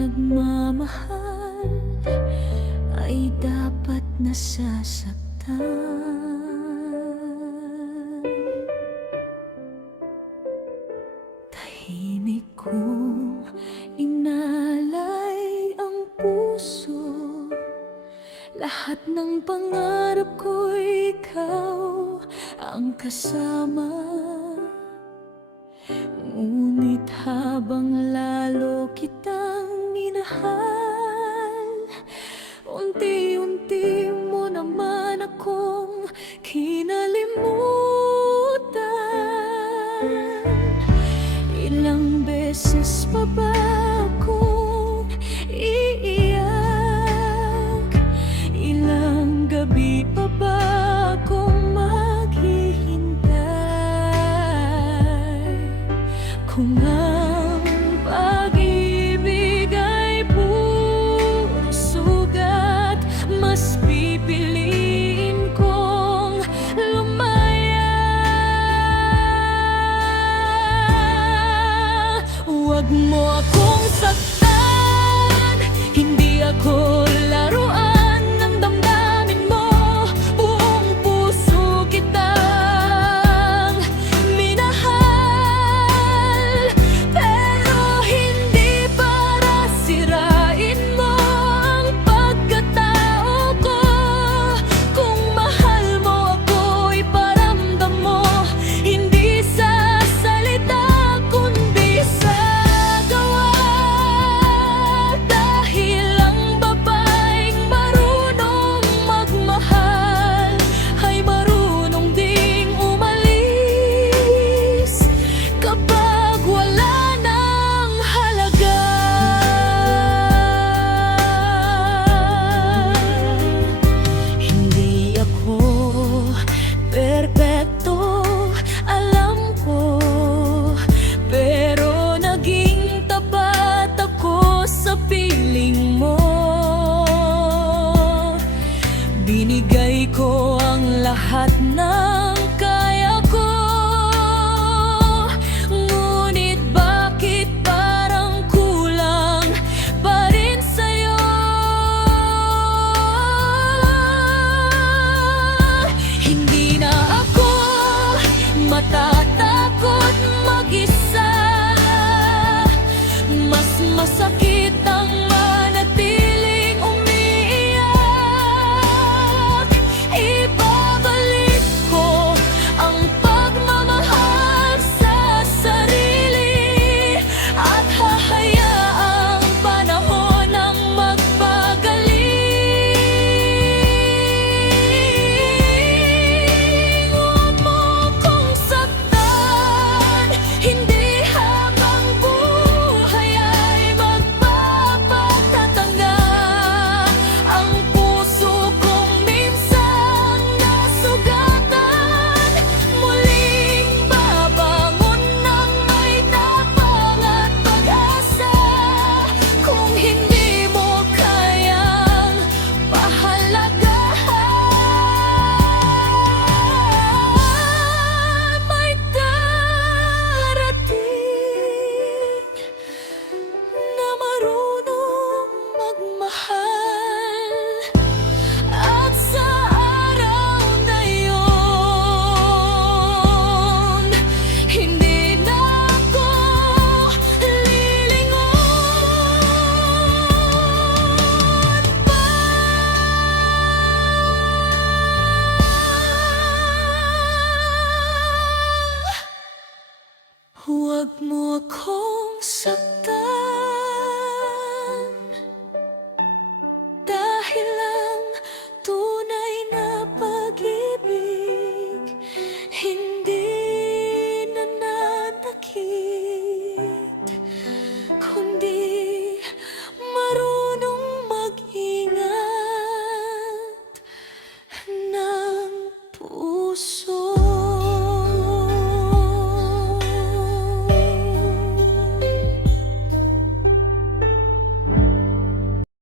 nagmamahal ay dapat nasasaktan. Tahimik kong inalay ang puso, lahat ng pangarap ko'y ikaw ang kasama. Ngunit habang lalo kitang minahal, unti-unti mo naman akong kinalimutan. Ilang beses pa ba akong iiyak? Ilang gabi pa ba akong maghihintay? Kung ang pag-ibig ay puro sugat, mas pipiliin kong lumaya. Huwag mo akong saktan, hindi ako laruan ng damdamin mo. Buong puso kitang minahal, pero hindi para sirain mo ang pagkatao ko. Kung mahal mo ako, iparamdam mo, hindi sa salita kundi sa gawa. Dahil ang babaeng marunong magmahal ay marunong ding umalis kapag wala nang halaga. Hindi ako perpekto, alam ko, pero naging tapat ako sa piling mo. Binigay ko ang lahat ng kaya ko, ngunit bakit parang kulang pa rin sa'yo? Hindi na ako matatakot mag-isa, mas masakit